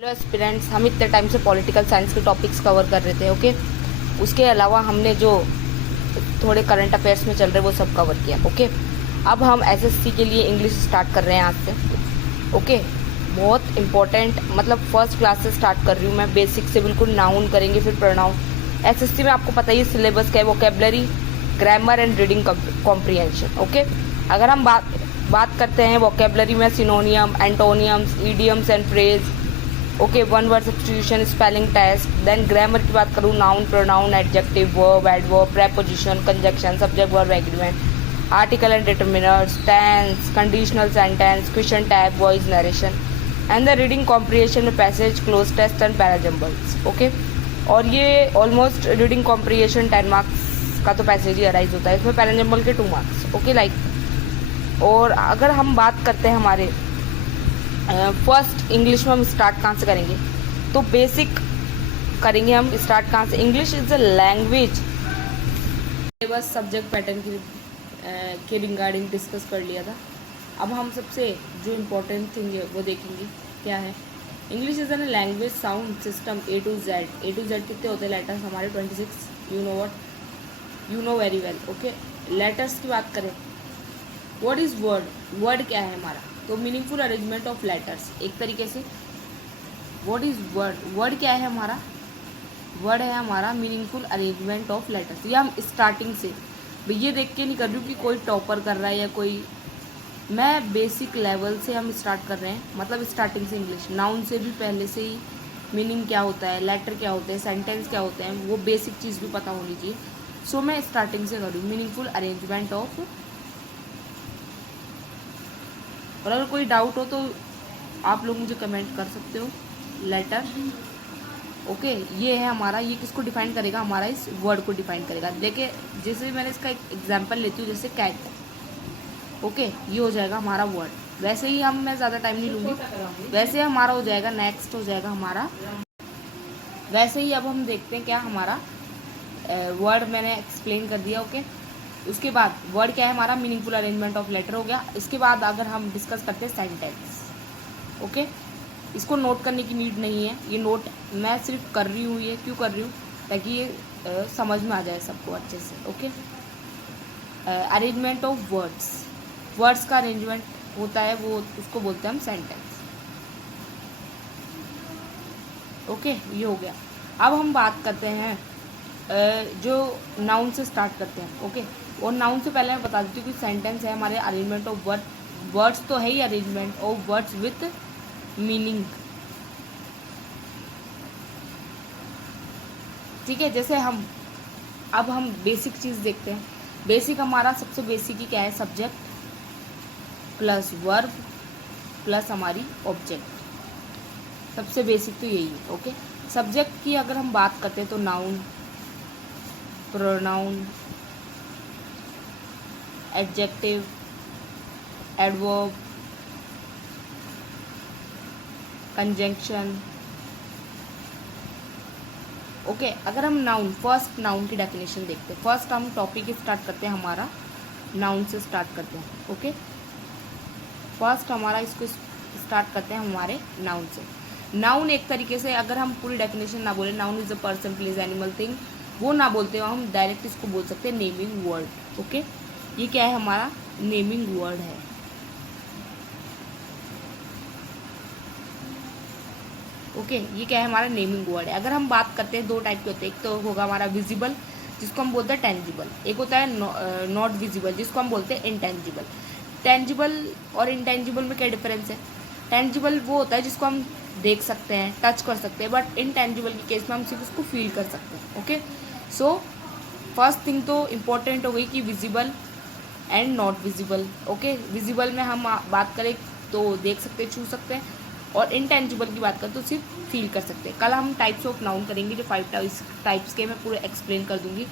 Hello aspirants, हम इतने time से पॉलिटिकल साइंस के टॉपिक्स कवर कर रहे थे। ओके, उसके अलावा हमने जो थोड़े करंट अफेयर्स में चल रहे वो सब कवर किया। ओके, अब हम एसएससी के लिए इंग्लिश स्टार्ट कर रहे हैं आज से। ओके, बहुत इंपॉर्टेंट, मतलब फर्स्ट क्लास से स्टार्ट कर रही हूँ मैं, बेसिक से बिल्कुल। नाउन करेंगे, फिर प्रोनाउन। एसएससी में आपको पता ही सिलेबस क्या है, vocabulary, grammar and reading comprehension. Okay, अगर हम बात करते हैं वोकेबलरी में, synonym, antonyms, idioms and phrase. Okay, one word substitution, spelling test. Then grammar की बात करूँ, noun, pronoun, adjective, verb, adverb, preposition, conjunction, subject, verb, agreement, article and determiners, tense, conditional sentence, question tag, voice narration and the reading comprehension में passage, cloze test and parajumbles. Okay, और ये almost reading comprehension 10 marks का तो passage ही arise होता है, इसमें parajumble के 2 marks. Okay, like. और अगर हम बात करते हैं हमारे फर्स्ट इंग्लिश में हम स्टार्ट कहाँ से करेंगे, तो बेसिक करेंगे हम स्टार्ट कहाँ से। English is a language. बस सब्जेक्ट पैटर्न के रिगार्डिंग डिस्कस कर लिया था। अब हम सबसे जो इम्पोर्टेंट थिंग है वो देखेंगे क्या है। English is an language sound system A to Z. A to Z कितने होते हैं लेटर्स हमारे? 26। You know what, you know very well. Okay, letters की बात करें, व्हाट इज वर्ड? वर्ड क्या है हमारा? तो मीनिंगफुल अरेंजमेंट ऑफ लेटर्स, एक तरीके से। What is word? वर्ड क्या है हमारा? वर्ड है हमारा मीनिंगफुल अरेंजमेंट ऑफ लेटर्स। ये हम स्टार्टिंग से, ये देख के नहीं कर रही हूँ कि कोई टॉपर कर रहा है या कोई, मैं बेसिक लेवल से हम स्टार्ट कर रहे हैं, मतलब स्टार्टिंग से इंग्लिश। नाउन से भी पहले से ही मीनिंग क्या होता है, लेटर क्या होते हैं, सेंटेंस क्या होते हैं, वो बेसिक चीज़ भी पता होनी चाहिए। सो मैं स्टार्टिंग से कर रही हूँ, मीनिंगफुल अरेंजमेंट ऑफ। और अगर कोई डाउट हो तो आप लोग मुझे कमेंट कर सकते हो। लेटर। ओके, ये है हमारा, ये किसको डिफाइन करेगा? हमारा इस वर्ड को डिफाइन करेगा। देखिए, जैसे मैंने इसका एक एग्जांपल लेती हूँ, जैसे कैट। ओके, ये हो जाएगा हमारा वर्ड। वैसे ही मैं ज़्यादा टाइम नहीं लूँगी, वैसे हमारा हो जाएगा, नेक्स्ट हो जाएगा हमारा। वैसे ही अब हम देखते हैं क्या हमारा वर्ड मैंने एक्सप्लेन कर दिया। ओके, उसके बाद वर्ड क्या है हमारा? मीनिंगफुल अरेंजमेंट ऑफ लेटर हो गया। इसके बाद अगर हम डिस्कस करते हैं सेंटेंस। ओके, इसको नोट करने की नीड नहीं है, ये नोट मैं सिर्फ कर रही हूँ। ये क्यों कर रही हूँ? ताकि ये समझ में आ जाए सबको अच्छे से। Okay, arrangement of words, words का अरेंजमेंट होता है, वो उसको बोलते हैं हम सेंटेंस। ओके, ये हो गया। अब हम बात करते हैं जो नाउन से स्टार्ट करते हैं। ओके, और नाउन से पहले मैं बता देती हूँ कि सेंटेंस है हमारे अरेंजमेंट ऑफ वर्ड। वर्ड्स तो है ही arrangement of words with meaning. ठीक है, जैसे अब हम बेसिक चीज़ देखते हैं। बेसिक हमारा सबसे बेसिक ही क्या है? सब्जेक्ट प्लस वर्ब प्लस हमारी ऑब्जेक्ट। सबसे बेसिक तो यही है। ओके, सब्जेक्ट की अगर हम बात करते हैं तो noun, pronoun, adjective, adverb, conjunction. Okay, अगर हम नाउन, फर्स्ट नाउन की डेफिनेशन देखते हैं। फर्स्ट हम टॉपिक स्टार्ट करते हैं, हमारा नाउन से स्टार्ट करते हैं। ओके, फर्स्ट हमारा इसको स्टार्ट करते हैं हमारे नाउन से। नाउन एक तरीके से, अगर हम पूरी डेफिनेशन ना बोले, noun is a person, place, animal, thing, वो ना बोलते हो, हम डायरेक्ट इसको बोल सकते हैं नेमिंग वर्ड। ओके, ये क्या है हमारा? नेमिंग वर्ड है। ओके, ये क्या है हमारा? नेमिंग वर्ड है। अगर हम बात करते हैं, दो टाइप के होते हैं। एक तो होगा हमारा विजिबल, जिसको हम बोलते हैं टेंजिबल। एक होता है नॉट विजिबल, जिसको हम बोलते हैं इनटेंजिबल। टेंजिबल और इनटेंजिबल में क्या डिफरेंस है? टेंजिबल वो होता है जिसको हम देख सकते हैं, टच कर सकते हैं, बट इनटेंजिबल के केस में हम सिर्फ उसको फील कर सकते हैं। ओके, सो फर्स्ट थिंग तो इम्पोर्टेंट हो गई कि visible and not visible. Okay, visible में हम बात करें तो देख सकते हैं, छू सकते हैं, और इनटेंजिबल की बात करें तो सिर्फ फील कर सकते हैं। कल हम टाइप्स ऑफ नाउन करेंगे, जो 5 टाइप्स के मैं पूरे एक्सप्लेन कर दूंगी।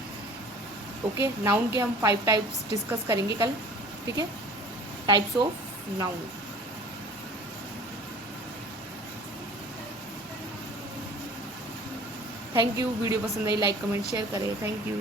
ओके, नाउन के हम 5 टाइप्स डिस्कस करेंगे कल। ठीक है, types of noun. Thank you. Video पसंद आई, लाइक कमेंट शेयर करें। Thank you.